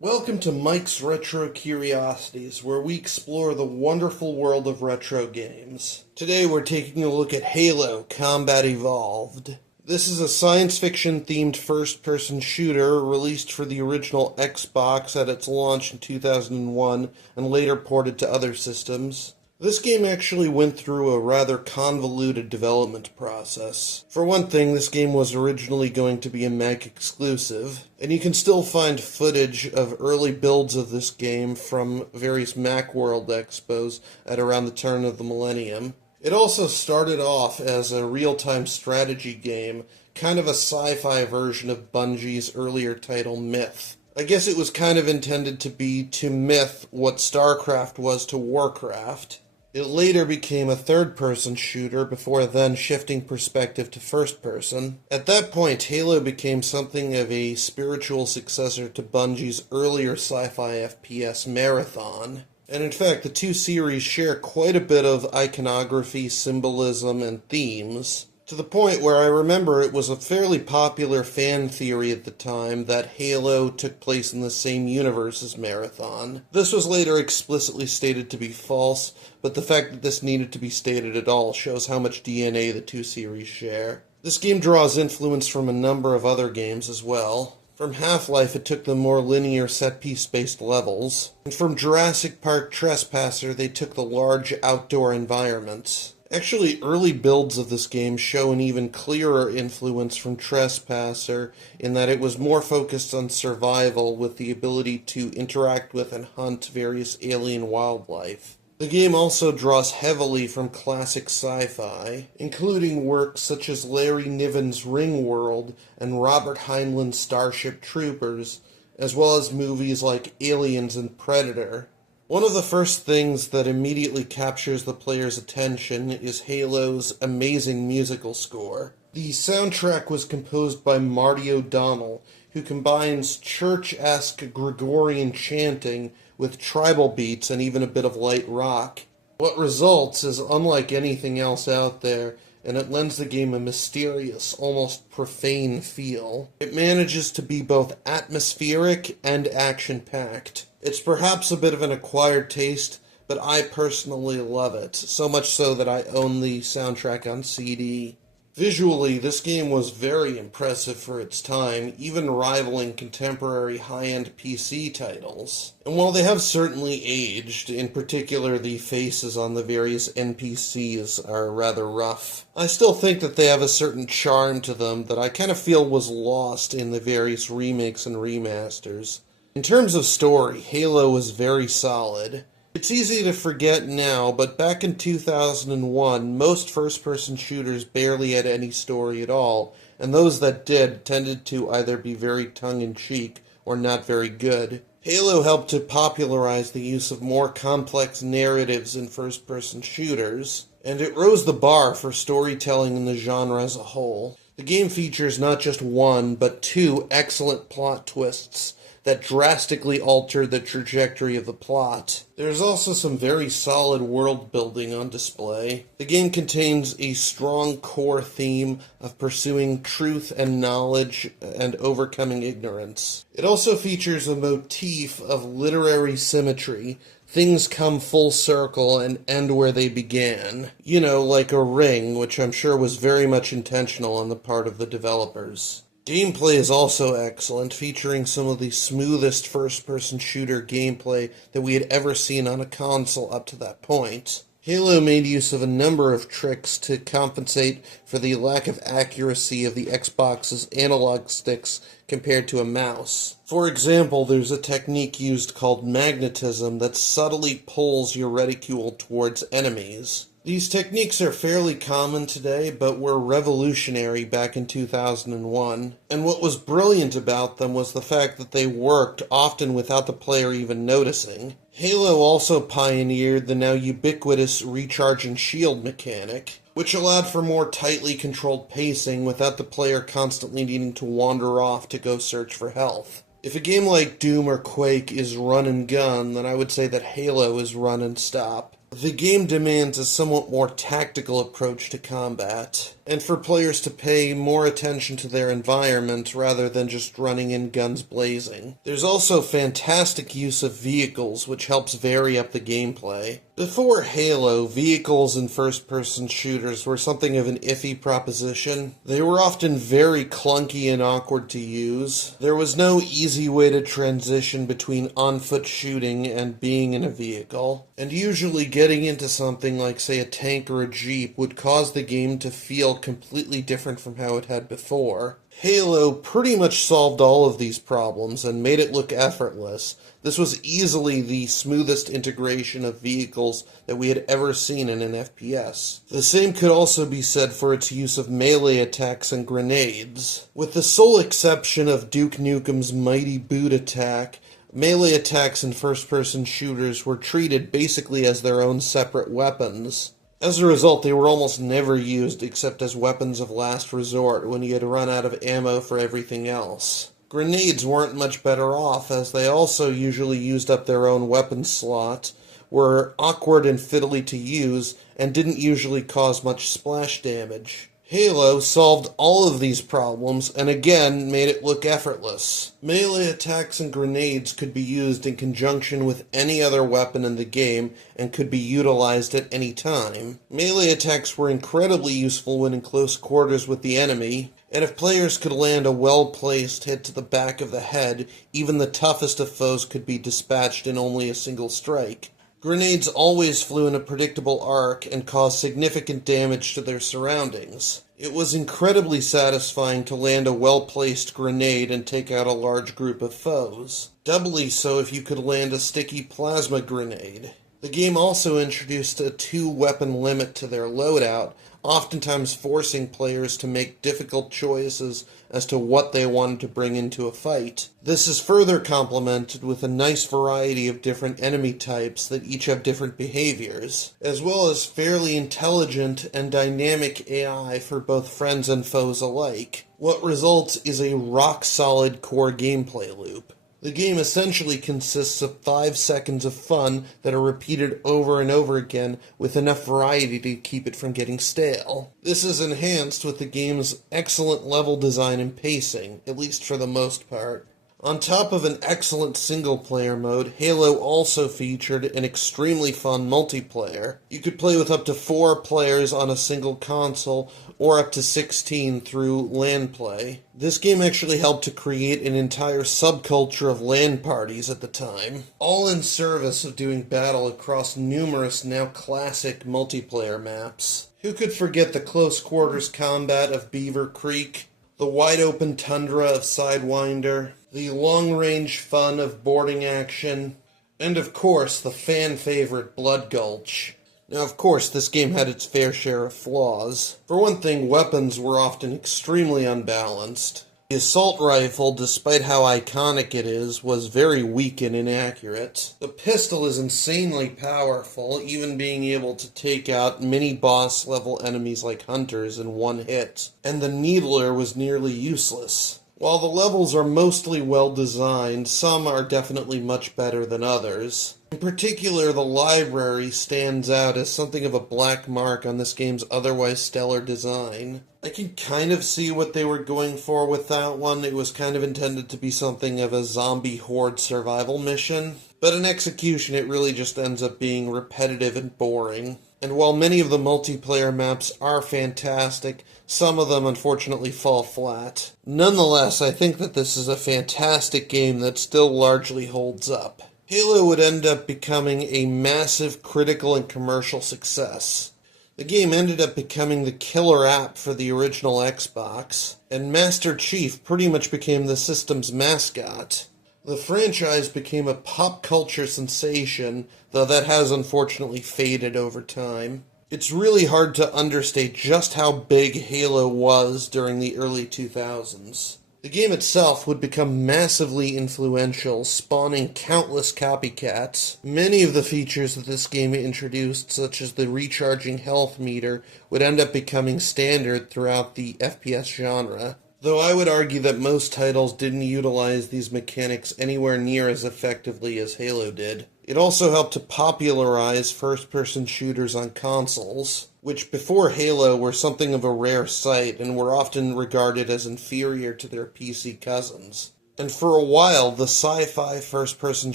Welcome to Mike's Retro Curiosities, where we explore the wonderful world of retro games. Today we're taking a look at Halo Combat Evolved. This is a science fiction themed first person shooter released for the original Xbox at its launch in 2001 and later ported to other systems. This game actually went through a rather convoluted development process. For one thing, this game was originally going to be a Mac exclusive, and you can still find footage of early builds of this game from various Macworld expos at around the turn of the millennium. It also started off as a real-time strategy game, kind of a sci-fi version of Bungie's earlier title Myth. I guess it was kind of intended to be to Myth what StarCraft was to Warcraft. It later became a third-person shooter before then shifting perspective to first-person. At that point, Halo became something of a spiritual successor to Bungie's earlier sci-fi FPS Marathon. And in fact, the two series share quite a bit of iconography, symbolism, and themes, to the point where I remember it was a fairly popular fan theory at the time that Halo took place in the same universe as Marathon. This was later explicitly stated to be false, but the fact that this needed to be stated at all shows how much DNA the two series share. This game draws influence from a number of other games as well. From Half-Life, it took the more linear set-piece-based levels, and from Jurassic Park Trespasser, they took the large outdoor environments. Actually, early builds of this game show an even clearer influence from Trespasser in that it was more focused on survival with the ability to interact with and hunt various alien wildlife. The game also draws heavily from classic sci-fi, including works such as Larry Niven's Ringworld and Robert Heinlein's Starship Troopers, as well as movies like Aliens and Predator. One of the first things that immediately captures the player's attention is Halo's amazing musical score. The soundtrack was composed by Marty O'Donnell, who combines church-esque Gregorian chanting with tribal beats and even a bit of light rock. What results is unlike anything else out there, and it lends the game a mysterious, almost profane feel. It manages to be both atmospheric and action-packed. It's perhaps a bit of an acquired taste, but I personally love it, so much so that I own the soundtrack on CD. Visually, this game was very impressive for its time, even rivaling contemporary high-end PC titles. And while they have certainly aged, in particular the faces on the various NPCs are rather rough, I still think that they have a certain charm to them that I kind of feel was lost in the various remakes and remasters. In terms of story, Halo was very solid. It's easy to forget now, but back in 2001, most first-person shooters barely had any story at all, and those that did tended to either be very tongue-in-cheek or not very good. Halo helped to popularize the use of more complex narratives in first-person shooters, and it rose the bar for storytelling in the genre as a whole. The game features not just one, but two excellent plot twists that drastically altered the trajectory of the plot. There's also some very solid world building on display. The game contains a strong core theme of pursuing truth and knowledge and overcoming ignorance. It also features a motif of literary symmetry. Things come full circle and end where they began. You know, like a ring, which I'm sure was very much intentional on the part of the developers. Gameplay is also excellent, featuring some of the smoothest first-person shooter gameplay that we had ever seen on a console up to that point. Halo made use of a number of tricks to compensate for the lack of accuracy of the Xbox's analog sticks compared to a mouse. For example, there's a technique used called magnetism that subtly pulls your reticule towards enemies. These techniques are fairly common today, but were revolutionary back in 2001. And what was brilliant about them was the fact that they worked, often without the player even noticing. Halo also pioneered the now ubiquitous recharge and shield mechanic, which allowed for more tightly controlled pacing without the player constantly needing to wander off to go search for health. If a game like Doom or Quake is run and gun, then I would say that Halo is run and stop. The game demands a somewhat more tactical approach to combat, and for players to pay more attention to their environment rather than just running in guns blazing. There's also fantastic use of vehicles, which helps vary up the gameplay. Before Halo, vehicles in first-person shooters were something of an iffy proposition. They were often very clunky and awkward to use. There was no easy way to transition between on-foot shooting and being in a vehicle, and usually getting into something like, say, a tank or a jeep would cause the game to feel completely different from how it had before. Halo pretty much solved all of these problems and made it look effortless. This was easily the smoothest integration of vehicles that we had ever seen in an FPS. The same could also be said for its use of melee attacks and grenades. With the sole exception of Duke Nukem's mighty boot attack, melee attacks in first-person shooters were treated basically as their own separate weapons. As a result, they were almost never used except as weapons of last resort when you had run out of ammo for everything else. Grenades weren't much better off, as they also usually used up their own weapon slot, were awkward and fiddly to use, and didn't usually cause much splash damage. Halo solved all of these problems, and again made it look effortless. Melee attacks and grenades could be used in conjunction with any other weapon in the game, and could be utilized at any time. Melee attacks were incredibly useful when in close quarters with the enemy, and if players could land a well-placed hit to the back of the head, even the toughest of foes could be dispatched in only a single strike. Grenades always flew in a predictable arc and caused significant damage to their surroundings. It was incredibly satisfying to land a well-placed grenade and take out a large group of foes. Doubly so if you could land a sticky plasma grenade. The game also introduced a 2-weapon limit to their loadout, oftentimes forcing players to make difficult choices as to what they wanted to bring into a fight. This is further complemented with a nice variety of different enemy types that each have different behaviors, as well as fairly intelligent and dynamic AI for both friends and foes alike. What results is a rock-solid core gameplay loop. The game essentially consists of 5 seconds of fun that are repeated over and over again with enough variety to keep it from getting stale. This is enhanced with the game's excellent level design and pacing, at least for the most part. On top of an excellent single-player mode, Halo also featured an extremely fun multiplayer. You could play with up to 4 players on a single console, or up to 16 through LAN play. This game actually helped to create an entire subculture of LAN parties at the time, all in service of doing battle across numerous now classic multiplayer maps. Who could forget the close-quarters combat of Beaver Creek, the wide-open tundra of Sidewinder, the long-range fun of boarding action, and of course the fan-favorite Blood Gulch. Now, of course, this game had its fair share of flaws. For one thing, weapons were often extremely unbalanced. The assault rifle, despite how iconic it is, was very weak and inaccurate. The pistol is insanely powerful, even being able to take out mini-boss level enemies like hunters in one hit. And the needler was nearly useless. While the levels are mostly well designed, some are definitely much better than others. In particular, the library stands out as something of a black mark on this game's otherwise stellar design. I can kind of see what they were going for with that one. It was kind of intended to be something of a zombie horde survival mission, but in execution it really just ends up being repetitive and boring. And while many of the multiplayer maps are fantastic, some of them unfortunately fall flat. Nonetheless, I think that this is a fantastic game that still largely holds up. Halo would end up becoming a massive critical and commercial success. The game ended up becoming the killer app for the original Xbox, and Master Chief pretty much became the system's mascot. The franchise became a pop culture sensation, though that has unfortunately faded over time. It's really hard to understate just how big Halo was during the early 2000s. The game itself would become massively influential, spawning countless copycats. Many of the features that this game introduced, such as the recharging health meter, would end up becoming standard throughout the FPS genre. Though I would argue that most titles didn't utilize these mechanics anywhere near as effectively as Halo did. It also helped to popularize first-person shooters on consoles, which before Halo were something of a rare sight and were often regarded as inferior to their PC cousins. And for a while, the sci-fi first-person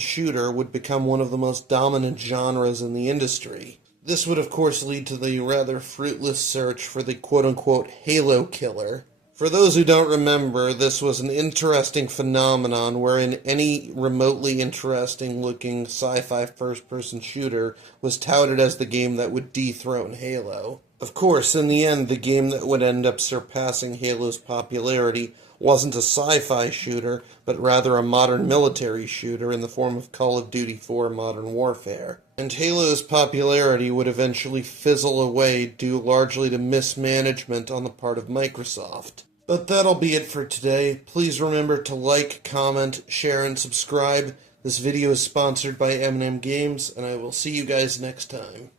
shooter would become one of the most dominant genres in the industry. This would of course lead to the rather fruitless search for the quote-unquote Halo killer. For those who don't remember, this was an interesting phenomenon wherein any remotely interesting-looking sci-fi first-person shooter was touted as the game that would dethrone Halo. Of course, in the end, the game that would end up surpassing Halo's popularity wasn't a sci-fi shooter, but rather a modern military shooter in the form of Call of Duty 4 Modern Warfare. And Halo's popularity would eventually fizzle away due largely to mismanagement on the part of Microsoft. But that'll be it for today. Please remember to like, comment, share, and subscribe. This video is sponsored by M&M Games, and I will see you guys next time.